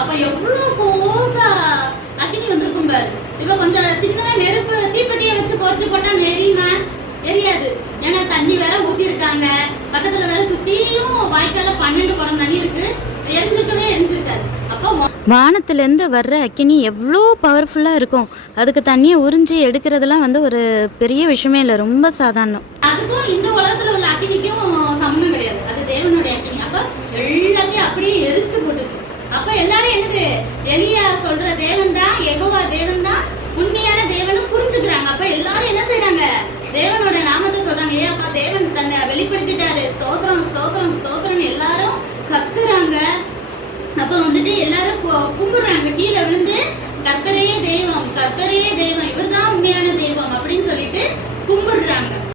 அப்ப எவ்வளவு ஃபோர்ஸா அக்கினி வந்திருக்கும் பாரு. இப்ப கொஞ்சம் சின்னதா நெருப்பு தீப்பெட்டியை வச்சு பொறுத்து போட்டா எரியுமா? எரியாது. ஏன்னா தண்ணி வேற ஊத்தி இருக்காங்க, பக்கத்துல வேற சுத்தியும் வாய்க்கால 12 குடம் தண்ணி இருக்கு, எரிஞ்சிருக்காது. அப்போ வானத்துல இருந்து வர்ற அக்கினி எவ்வளோ பவர்ஃபுல்லா இருக்கும். அதுக்கு தண்ணியை உறிஞ்சி எடுக்கிறதுலாம் ஒரு பெரிய விஷயமே இல்லை, ரொம்ப சாதாரணம். அதுக்கும் இந்த உலகத்துல உள்ள அக்கினிக்கும் சம்மந்தம் கிடையாது. அது தேவனுடைய அக்கினி. அப்ப எல்லாத்தையும் அப்படியே எரிச்சு போட்டுச்சு. அப்ப எல்லாரும் என்னது, எலியா சொல்ற தேவன் தான், யெகோவா தேவன் தான் உண்மையான தேவனும் புரிஞ்சுக்கிறாங்க. அப்ப எல்லாரும் என்ன செய்யறாங்க, தேவனோட நாமத்தை சொல்றாங்க. ஏன் அப்பா தேவன் தன்னை வெளிப்படுத்திட்டாரு, ஸ்தோத்திரம் ஸ்தோத்திரம் ஸ்தோத்திரம் எல்லாரும் கத்துறாங்க. அப்ப எல்லாரும் கும்பிடுறாங்க, கீழே விழுந்து கர்த்தரையே தெய்வம், கர்த்தரையே தெய்வம், இவர் தான் உண்மையான தெய்வம் அப்படின்னு சொல்லிட்டு கும்பிடுறாங்க.